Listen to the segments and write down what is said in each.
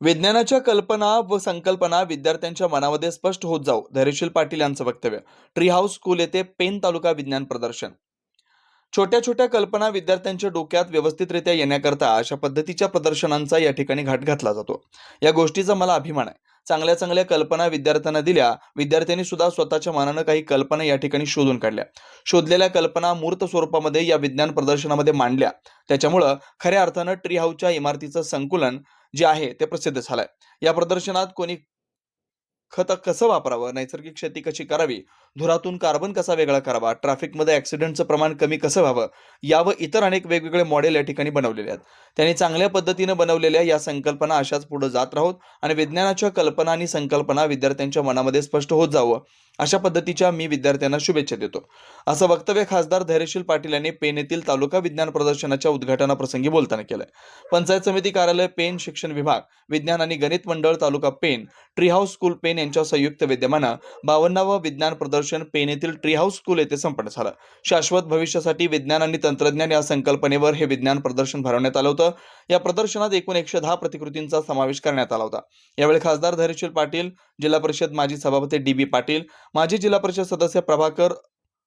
विज्ञानाच्या कल्पना व संकल्पना विद्यार्थ्यांच्या मनामध्ये स्पष्ट होत जाऊ धैर्यशील पाटील यांचं वक्तव्य. ट्री हाऊस स्कूल येथे पेन तालुका विज्ञान प्रदर्शन. छोट्या छोट्या कल्पना विद्यार्थ्यांच्या डोक्यात व्यवस्थितरित्या येण्याकरता अशा पद्धतीच्या प्रदर्शनांचा या ठिकाणी घाट घातला जातो. या गोष्टीचा मला अभिमान आहे. चांगल्या चांगल्या कल्पना विद्यार्थ्यांना दिल्या. विद्यार्थ्यांनी सुद्धा स्वतःच्या मनानं काही कल्पना या ठिकाणी शोधून काढल्या. शोधलेल्या कल्पना मूर्त स्वरूपामध्ये या विज्ञान प्रदर्शनामध्ये मांडल्या. त्याच्यामुळं खऱ्या अर्थानं ट्री हाऊसच्या इमारतीचं संकुलन जे आहे ते प्रसिद्ध झालंय. या प्रदर्शनात कोणी खत कसं वापरावं? नैसर्गिक शेती कशी करावी? धुरातून कार्बन कसा वेगळा करावा? ट्रॅफिकमध्ये ॲक्सिडेंटचं प्रमाण कमी कसं व्हावं? यावं इतर अनेक वेगवेगळे मॉडेल या ठिकाणी बनवलेले आहेत. त्यांनी चांगल्या पद्धतीनं बनवलेल्या या संकल्पना अशाच पुढे जात राहोत आणि विज्ञानाच्या कल्पना आणि संकल्पना विद्यार्थ्यांच्या मनामध्ये स्पष्ट होत जावं. अशा पद्धतीच्या मी विद्यार्थ्यांना शुभेच्छा देतो. असं वक्तव्य खासदार धैर्यशील पाटील यांनी पेन येथील तालुका विज्ञान प्रदर्शनाच्या उद्घाटनाप्रसंगी बोलताना केलंय. पंचायत समिती कार्यालय पेन शिक्षण विभाग विज्ञान आणि गणित मंडळ तालुका Pen tree house school Pen यांच्या संयुक्त विद्यमानं बावन्नावं विज्ञान प्रदर्शन पेन येथील ट्री हाऊस स्कूल येथे संपन्न झालं. शाश्वत भविष्यासाठी विज्ञान आणि तंत्रज्ञान या संकल्पनेवर हे विज्ञान प्रदर्शन भरवण्यात आलं होतं. या प्रदर्शनात एकूण एकशे दहा प्रतिकृतींचा समावेश करण्यात आला होता. यावेळी खासदार धैर्यशील पाटील जिल्हा परिषद माजी सभापती डी बी पाटील माजी जिल्हा परिषद सदस्य प्रभाकर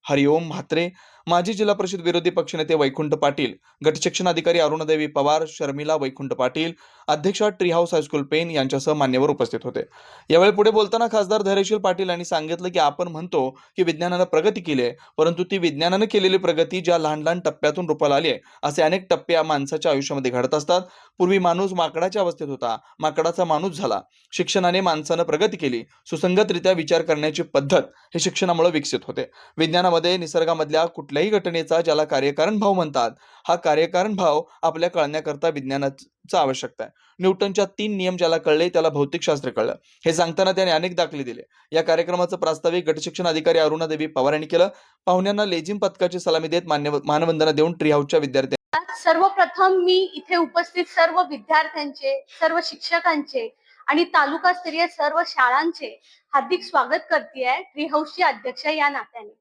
हरिओम म्हात्रे माजी जिल्हा परिषद विरोधी पक्षनेते वैकुंठ पाटील गटशिक्षण अधिकारी अरुणदेवी पवार शर्मिला वैकुंठ पाटील अध्यक्ष ट्री हाऊस हायस्कूल पेन यांच्यासह मान्यवर उपस्थित होते. यावेळी पुढे बोलताना खासदार धैर्यशील पाटील यांनी सांगितलं की आपण म्हणतो की विज्ञानानं प्रगती केली आहे परंतु ती विज्ञानानं केलेली प्रगती ज्या लहान लहान टप्प्यातून रुपाला आली आहे असे अनेक टप्पे या माणसाच्या आयुष्यामध्ये घडत असतात. पूर्वी माणूस माकडाच्या अवस्थेत होता माकडाचा माणूस झाला. शिक्षणाने माणसानं प्रगती केली सुसंगतरित्या विचार करण्याची पद्धत हे शिक्षणामुळे विकसित होते. विज्ञानामध्ये निसर्गामधल्या कुठल्याही घटनेचा ज्याला कार्यकारण भाव म्हणतात हा कार्यकारण भाव आपल्या कळण्याकरता विज्ञानाचा आवश्यकता आहे. न्यूटनच्या तीन नियम ज्याला कळले त्याला भौतिकशास्त्र कळलं. हे सांगताना त्याने अनेक दाखले दिले. या कार्यक्रमाचं प्रास्ताविक गटशिक्षण अधिकारी अरुणादेवी पवार यांनी केलं. पाहुण्यांना लेझिम पथकाची सलामी देत मान्य मानवंदना देऊन ट्री हाऊसच्या विद्यार्थ्यांनी सर्वप्रथम मी इथे उपस्थित सर्व विद्यार्थ्यांचे सर्व शिक्षकांचे आणि तालुकास्तरीय सर्व शाळांचे हार्दिक स्वागत करते ट्री हाऊसची अध्यक्ष या नात्याने.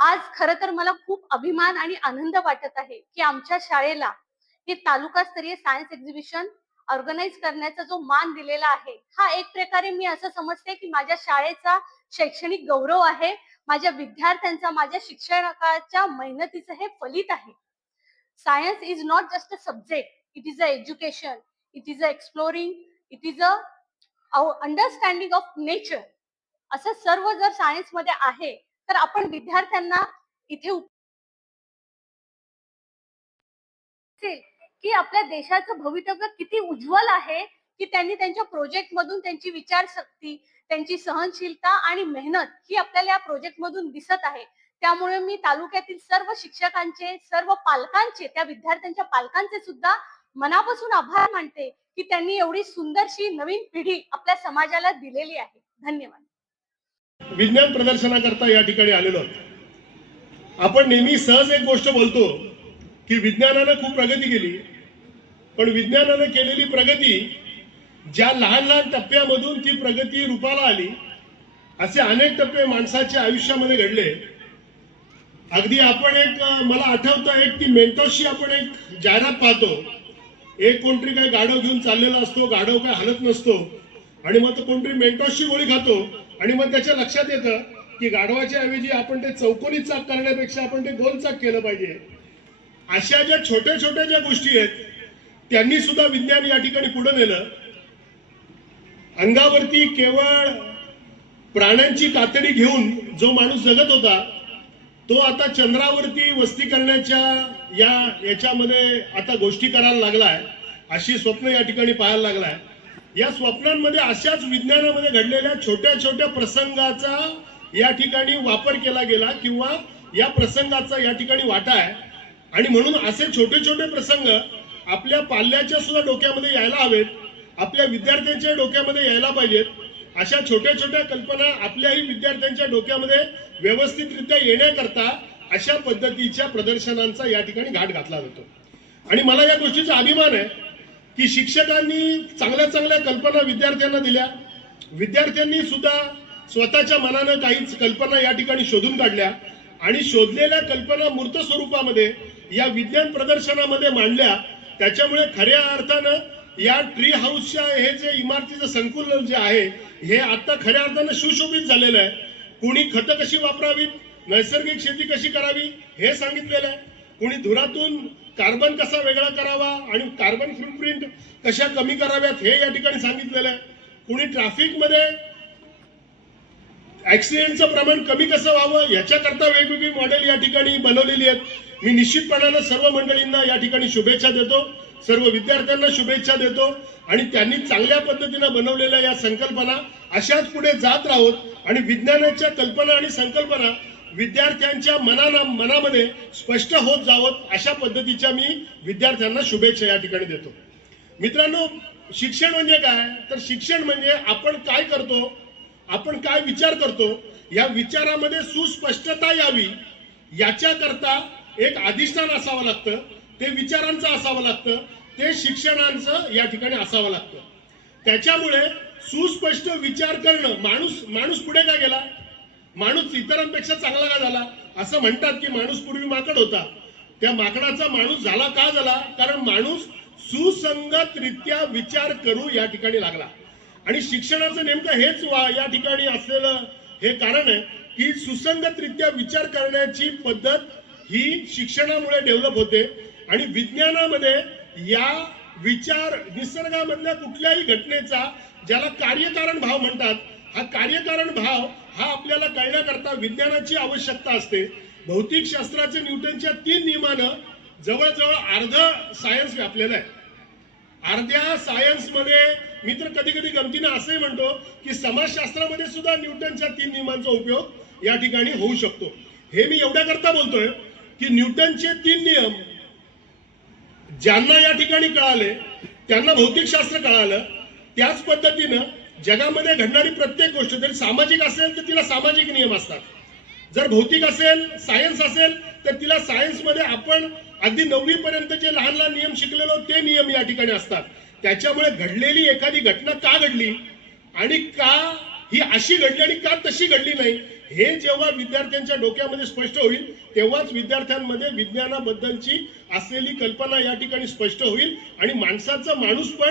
आज खर तर मला खूप अभिमान आणि आनंद वाटत आहे की आमच्या शाळेला हे तालुकास्तरीय सायन्स एक्झिबिशन ऑर्गनाईज करण्याचा जो मान दिलेला आहे हा एक प्रकारे मी असं समजते की माझ्या शाळेचा शैक्षणिक गौरव आहे माझ्या विद्यार्थ्यांचा माझ्या शिक्षकाच्या मेहनतीचं हे फलित आहे. Science is not just a subject it is a education it is a exploring it is a understanding of nature असं सर्व जर सायन्समध्ये आहे तर आपण विद्यार्थ्यांना इथे की आपल्या देशाचं भवितव्य किती उज्ज्वल आहे की त्यांनी त्यांच्या प्रोजेक्ट मधून त्यांची विचारशक्ती त्यांची सहनशीलता आणि मेहनत ही आपल्याला या प्रोजेक्ट मधून दिसत आहे. त्यामुळे मी तालुक्यातील सर्व शिक्षकांचे सर्व पालकांचे त्या विद्यार्थ्यांच्या पालकांचे सुद्धा मनापासून आभार मानते की त्यांनी एवढी सुंदरशी नवीन पिढी आपल्या समाजाला दिलेली आहे. धन्यवाद. विज्ञान प्रदर्शनाकरता या ठिकाणी आलेलो आहोत. आपण नेहमी सहज एक गोष्ट बोलतो की विज्ञानानं खूप प्रगती केली पण विज्ञानानं केलेली प्रगती ज्या लहान लहान टप्प्यामधून ती प्रगती रूपाला आली असे अनेक टप्पे माणसाच्या आयुष्यामध्ये घडले. अगदी आपण एक मला आठवतं एक ती मेंटॉसची आपण एक जाहिरात पाहतो. एक कोणतरी काही गाढव घेऊन चाललेला असतो गाढव काय हलत नसतो आणि मग तो कोणतरी मेंटॉसची गोळी खातो. आणि मग त्याच्या लक्षात येतं की गाढवाच्या ऐवजी आपण ते चौकोनी चाक करण्यापेक्षा आपण ते गोल चाक केलं पाहिजे. अशा ज्या छोट्या छोट्या ज्या गोष्टी आहेत त्यांनी सुद्धा विज्ञान या ठिकाणी पुढे नेलं. अंगावरती केवळ प्राण्यांची कातडी घेऊन जो माणूस जगत होता तो आता चंद्रावरती वस्ती करण्याच्या या याच्यामध्ये आता गोष्टी करायला लागलाय अशी स्वप्न या ठिकाणी पाहायला लागलाय. या स्वप्नांमध्ये अशाच विज्ञानामध्ये घडलेल्या छोट्या छोट्या प्रसंगाचा या ठिकाणी वापर केला गेला किंवा या प्रसंगाचा या ठिकाणी वाटा आहे. आणि म्हणून असे छोटे छोटे प्रसंग आपल्या पाल्याच्या सुद्धा डोक्यामध्ये यायला हवेत आपल्या विद्यार्थ्यांच्या डोक्यामध्ये यायला पाहिजेत. अशा छोट्या छोट्या कल्पना आपल्याही विद्यार्थ्यांच्या डोक्यामध्ये व्यवस्थितरित्या येण्याकरता अशा पद्धतीच्या प्रदर्शनांचा या ठिकाणी घाट घातला जातो. आणि मला या गोष्टीचा अभिमान आहे की शिक्षकांनी चांगल्या चांगल्या कल्पना विद्यार्थ्यांना दिल्या. विद्यार्थ्यांनी सुद्धा स्वतःच्या मनानं काहीच कल्पना या ठिकाणी शोधून काढल्या. आणि शोधलेल्या कल्पना मूर्त स्वरूपामध्ये या विज्ञान प्रदर्शनामध्ये मांडल्या. त्याच्यामुळे खऱ्या अर्थानं या ट्री हाऊसच्या हे जे इमारतीचं संकुल जे आहे हे आता खऱ्या अर्थानं सुशोभित झालेलं आहे. कुणी खतं कशी वापरावीत? नैसर्गिक शेती कशी करावी? हे सांगितलेलं आहे. कुणी धुरातून कार्बन कसा वेगळा करावा आणि कार्बन फुटप्रिंट कशा कमी कराव्यात हे या ठिकाणी सांगितलेलं आहे. कुणी ट्रॅफिकमध्ये ऍक्सिडेंटचं प्रमाण कमी कसं व्हावं याच्याकरता वेगवेगळी मॉडेल या ठिकाणी बनवलेली आहेत. मी निश्चितपणानं सर्व मंडळींना या ठिकाणी शुभेच्छा देतो सर्व विद्यार्थ्यांना शुभेच्छा देतो आणि त्यांनी चांगल्या पद्धतीनं बनवलेल्या या संकल्पना अशाच पुढे जात राहोत आणि विज्ञानाच्या कल्पना आणि संकल्पना विद्यार्थ्यांच्या मनाना मनामध्ये स्पष्ट होत जावत अशा पद्धतीच्या मी विद्यार्थ्यांना शुभेच्छा या ठिकाणी देतो. मित्रांनो शिक्षण म्हणजे काय? तर शिक्षण म्हणजे आपण काय करतो आपण काय विचार करतो या विचारामध्ये सुस्पष्टता यावी याच्याकरता एक अधिष्ठान असावं लागतं ते विचारांचं असावं लागतं ते शिक्षणांचं या ठिकाणी असावं लागतं. त्याच्यामुळे सुस्पष्ट विचार करणं माणूस माणूस पुढे काय गेला? माणूस इतरांपेक्षा चांगला का झाला? असं म्हणतात की माणूस पूर्वी माकड होता. त्या माकडाचा माणूस झाला का झाला? कारण माणूस सुसंगतरित्या विचार करू या ठिकाणी लागला. आणि शिक्षणाचं नेमकं हेच वा या ठिकाणी असलेलं हे कारण आहे की सुसंगतरित्या विचार करण्याची पद्धत ही शिक्षणामुळे डेव्हलप होते. आणि विज्ञानामध्ये या विचार निसर्गामधल्या कुठल्याही घटनेचा ज्याला कार्यकारण भाव म्हणतात हा कार्यकारण भाव हा आपल्याला कळण्याकरता विज्ञानाची आवश्यकता असते. भौतिक शास्त्राच्या न्यूटनच्या तीन नियमानं जवळजवळ अर्ध सायन्स व्यापलेलं आहे. अर्ध्या सायन्समध्ये मी तर कधी कधी गमतीनं असंही म्हणतो की समाजशास्त्रामध्ये सुद्धा न्यूटनच्या तीन नियमांचा उपयोग या ठिकाणी होऊ शकतो. हे मी एवढ्याकरता बोलतोय की न्यूटनचे तीन नियम ज्यांना या ठिकाणी कळाले त्यांना भौतिकशास्त्र कळालं त्याच पद्धतीनं जगामध्ये घडणारी प्रत्येक गोष्ट जरी सामाजिक असेल तर तिला सामाजिक नियम असतात. जर भौतिक असेल सायन्स असेल तर तिला सायन्समध्ये आपण अगदी नववीपर्यंत जे लहान लहान नियम शिकलेलो ते नियम या ठिकाणी असतात. त्याच्यामुळे घडलेली एखादी घटना का घडली आणि का ही अशी घडली आणि का तशी घडली नाही हे जेव्हा विद्यार्थ्यांच्या डोक्यामध्ये स्पष्ट होईल तेव्हाच विद्यार्थ्यांमध्ये विज्ञानाबद्दलची असलेली कल्पना या ठिकाणी स्पष्ट होईल आणि माणसाचा माणूस पण